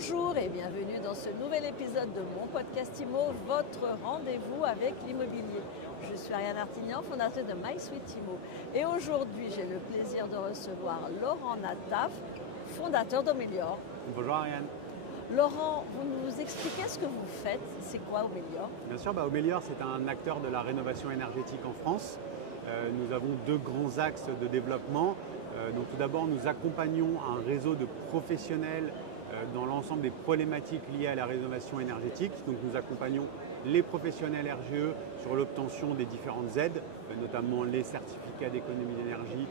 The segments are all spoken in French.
Bonjour et bienvenue dans ce nouvel épisode de mon podcast IMO, votre rendez-vous avec l'immobilier. Je suis Ariane Artignan, fondatrice de MySuite IMO. Et aujourd'hui, j'ai le plaisir de recevoir Laurent Nataf, fondateur d'Omelior. Bonjour Ariane. Laurent, vous nous expliquez ce que vous faites. C'est quoi Omelior? Bien sûr, Omelior, c'est un acteur de la rénovation énergétique en France. Nous avons deux grands axes de développement. Donc tout d'abord, nous accompagnons un réseau de professionnels dans l'ensemble des problématiques liées à la rénovation énergétique. Donc nous accompagnons les professionnels RGE sur l'obtention des différentes aides, notamment les certificats d'économie d'énergie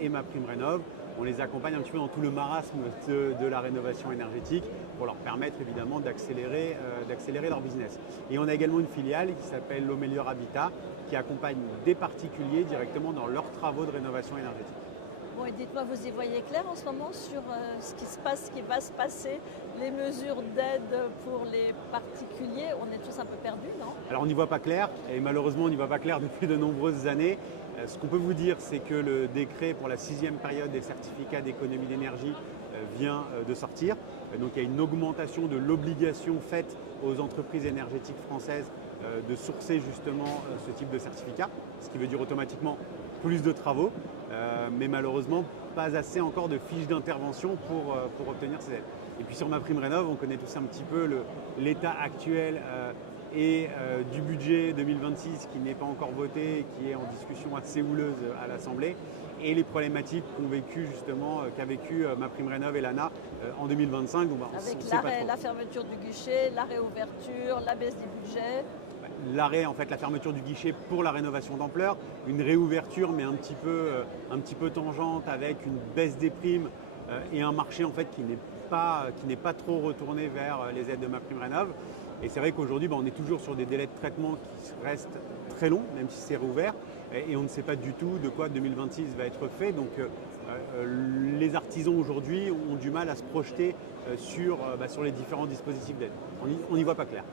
et MaPrimeRénov'. On les accompagne un petit peu dans tout le marasme de la rénovation énergétique pour leur permettre évidemment d'accélérer leur business. Et on a également une filiale qui s'appelle l'Omelior Habitat qui accompagne des particuliers directement dans leurs travaux de rénovation énergétique. Bon, et dites-moi, vous y voyez clair en ce moment sur ce qui se passe, ce qui va se passer, les mesures d'aide pour les particuliers? On est tous un peu perdus, non? Alors on n'y voit pas clair, et malheureusement on n'y voit pas clair depuis de nombreuses années. Ce qu'on peut vous dire, c'est que le décret pour la 6e période des certificats d'économie d'énergie vient de sortir. Donc il y a une augmentation de l'obligation faite aux entreprises énergétiques françaises de sourcer justement ce type de certificat, ce qui veut dire automatiquement plus de travaux, mais malheureusement pas assez encore de fiches d'intervention pour obtenir ces aides. Et puis sur MaPrimeRénov', on connaît tous un petit peu l'état actuel du budget 2026 qui n'est pas encore voté, qui est en discussion assez houleuse à l'Assemblée, et les problématiques qu'a vécu MaPrimeRénov' et l'ANA en 2025. Donc, avec la fermeture du guichet, la réouverture, la baisse des budgets. L'arrêt, en fait, la fermeture du guichet pour la rénovation d'ampleur, une réouverture mais un petit peu tangente avec une baisse des primes et un marché en fait qui n'est pas trop retourné vers les aides de MaPrimeRénov'. Et c'est vrai qu'aujourd'hui, on est toujours sur des délais de traitement qui restent très longs, même si c'est réouvert, et on ne sait pas du tout de quoi 2026 va être fait. Donc les artisans aujourd'hui ont du mal à se projeter sur les différents dispositifs d'aide. On n'y voit pas clair.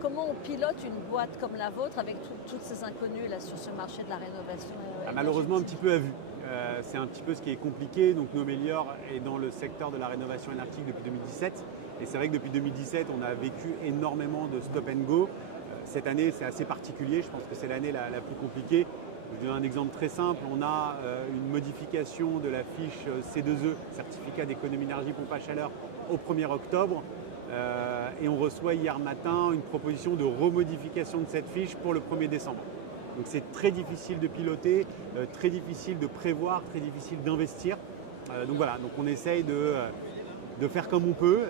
Comment on pilote une boîte comme la vôtre avec toutes ces inconnues là, sur ce marché de la rénovation Malheureusement, un petit peu à vue. C'est un petit peu ce qui est compliqué. Donc Omelior est dans le secteur de la rénovation énergétique depuis 2017. Et c'est vrai que depuis 2017, on a vécu énormément de stop and go. Cette année, c'est assez particulier. Je pense que c'est l'année la plus compliquée. Je donne un exemple très simple. On a une modification de la fiche C2E, certificat d'économie d'énergie pompe à chaleur, au 1er octobre. Et on reçoit hier matin une proposition de remodification de cette fiche pour le 1er décembre. Donc c'est très difficile de piloter, très difficile de prévoir, très difficile d'investir. Donc voilà, donc on essaye de faire comme on peut.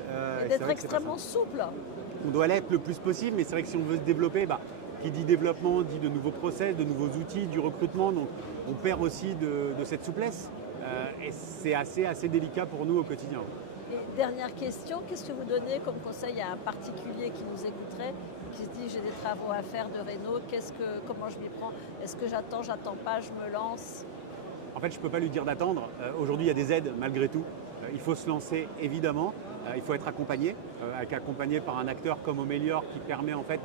Et d'être extrêmement souple. On doit l'être le plus possible, mais c'est vrai que si on veut se développer, qui dit développement dit de nouveaux process, de nouveaux outils, du recrutement. Donc on perd aussi de cette souplesse. Et c'est assez délicat pour nous au quotidien. Et dernière question, qu'est-ce que vous donnez comme conseil à un particulier qui nous écouterait, qui se dit j'ai des travaux à faire de réno, comment je m'y prends? Est-ce que j'attends pas, je me lance? En fait, je ne peux pas lui dire d'attendre. Aujourd'hui, il y a des aides malgré tout. Il faut se lancer évidemment. Il faut être accompagné par un acteur comme Omelior qui permet en fait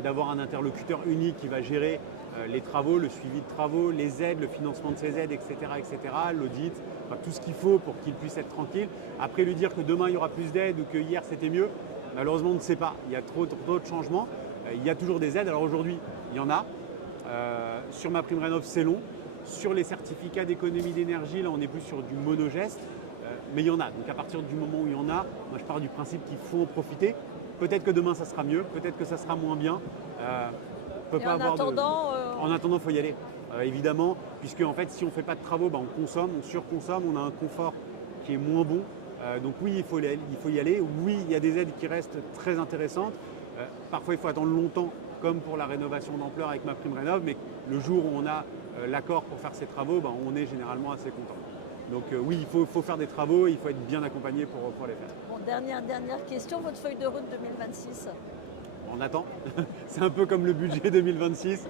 d'avoir un interlocuteur unique qui va gérer les travaux, le suivi de travaux, les aides, le financement de ces aides, etc., l'audit, tout ce qu'il faut pour qu'il puisse être tranquille. Après, lui dire que demain il y aura plus d'aides ou que hier c'était mieux, malheureusement on ne sait pas. Il y a trop de changements. Il y a toujours des aides. Alors aujourd'hui, il y en a. Sur MaPrimeRénov', c'est long. Sur les certificats d'économie d'énergie, là on est plus sur du monogeste. Mais il y en a. Donc à partir du moment où il y en a, moi je pars du principe qu'il faut en profiter. Peut-être que demain ça sera mieux, peut-être que ça sera moins bien. En attendant, il faut y aller, évidemment, puisque en fait, si on ne fait pas de travaux, on consomme, on surconsomme, on a un confort qui est moins bon. Donc oui, il faut y aller. Oui, il y a des aides qui restent très intéressantes. Parfois, il faut attendre longtemps, comme pour la rénovation d'ampleur avec MaPrimeRénov', mais le jour où on a l'accord pour faire ces travaux, on est généralement assez content. Donc oui, il faut faire des travaux, il faut être bien accompagné pour les faire. Bon, dernière question, votre feuille de route 2026? On attend. C'est un peu comme le budget 2026.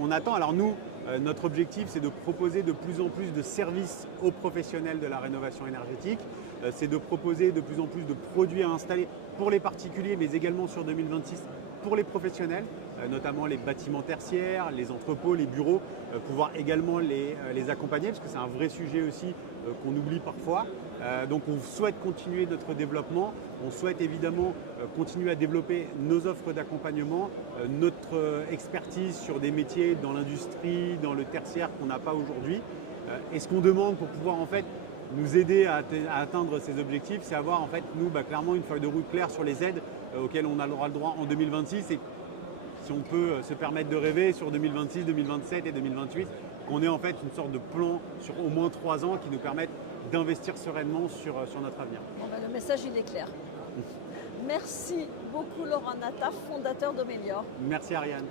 On attend. Alors nous, notre objectif, c'est de proposer de plus en plus de services aux professionnels de la rénovation énergétique. C'est de proposer de plus en plus de produits à installer pour les particuliers, mais également sur 2026 pour les professionnels, notamment les bâtiments tertiaires, les entrepôts, les bureaux, pouvoir également les accompagner, parce que c'est un vrai sujet aussi qu'on oublie parfois. Donc on souhaite continuer notre développement, on souhaite évidemment continuer à développer nos offres d'accompagnement, notre expertise sur des métiers dans l'industrie, dans le tertiaire qu'on n'a pas aujourd'hui. Et ce qu'on demande pour pouvoir en fait nous aider à atteindre ces objectifs, c'est avoir en fait nous clairement une feuille de route claire sur les aides auxquelles on aura le droit en 2026 et si on peut se permettre de rêver sur 2026, 2027 et 2028, qu'on ait en fait une sorte de plan sur au moins 3 ans qui nous permettent d'investir sereinement sur notre avenir. Bon, le message il est clair. Merci beaucoup Laurent Nataf, fondateur d'Omelior. Merci Ariane.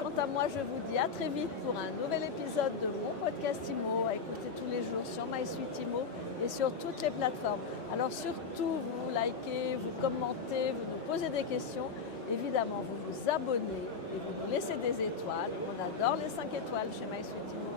Quant à moi, je vous dis à très vite pour un nouvel épisode de mon podcast IMO, à écouter tous les jours sur MySuite IMO et sur toutes les plateformes. Alors surtout, vous likez, vous commentez, vous nous posez des questions. Évidemment, vous vous abonnez et vous nous laissez des étoiles. On adore les 5 étoiles chez MySuite IMO.